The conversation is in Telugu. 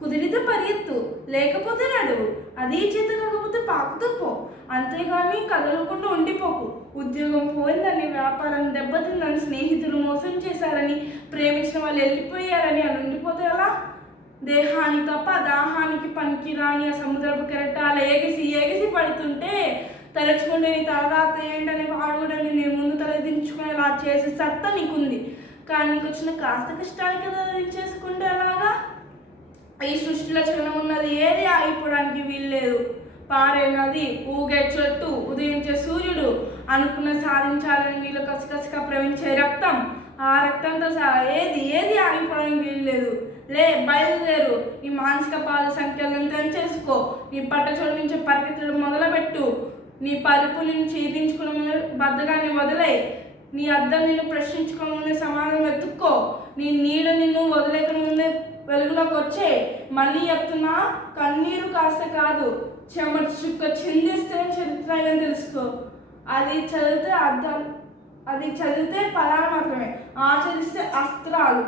కుదిరితే పరిగెత్తు, లేకపోతే నడువు. అదే చేత కాకపోతే పాకుతూ పో. అంతేగాని కదలకుండా ఉండిపోకు. ఉద్యోగం పోయిందని, వ్యాపారం దెబ్బతిందని, స్నేహితులు మోసం చేశారని, ప్రేమించిన వాళ్ళు వెళ్ళిపోయారని అని ఉండిపోతే ఎలా? దేహానికి తప్ప దాహానికి పనికి రాని ఆ సముద్రపు కెరటాలు ఎగిసి ఎగిసి పడుతుంటే తలుచుకుంటే నీ తర్వాత ఏంటని వాడు కూడా నేను ముందు తలదించుకునేలా చేసే సత్తా నీకుంది. కానీ నీకు వచ్చిన కాస్త కష్టానికి తలదించేసుకుంటే అలాగా? ఈ సృష్టిలో చిన్న ఉన్నది ఏది ఆగిపోవడానికి వీల్లేదు. పారే నది, ఊగే చెట్టు, ఉదయించే సూర్యుడు, అనుకున్న సాధించాలని వీళ్ళు కసికసిగా ప్రవహించే రక్తం, ఆ రక్తంతో ఏది ఏది ఆగిపోవడానికి వీల్లేదు. బయలుదేరు. నీ మానసిక పాద సంఖ్యలను తెంచేసుకో. నీ పట్టచోటు నుంచి పరిగెత్తడం మొదలుపెట్టు. నీ పరుపు నుంచి ఈదించుకున్న బద్దగాన్ని వదిలే. నీ అద్దం నిన్ను ప్రశ్నించుకోమని సమాధానం వెతుక్కో. నీ నీడ నిన్ను వదిలేక ముందే వెలుగులోకి వచ్చే. మళ్ళీ చెప్తున్నా, కన్నీరు కాస్త కాదు, చెమట చుక్క చిందిస్తే చరిత్ర అని తెలుసుకో. అది చదివితే పదాలు మాత్రమే, ఆచరిస్తే అస్త్రాలు.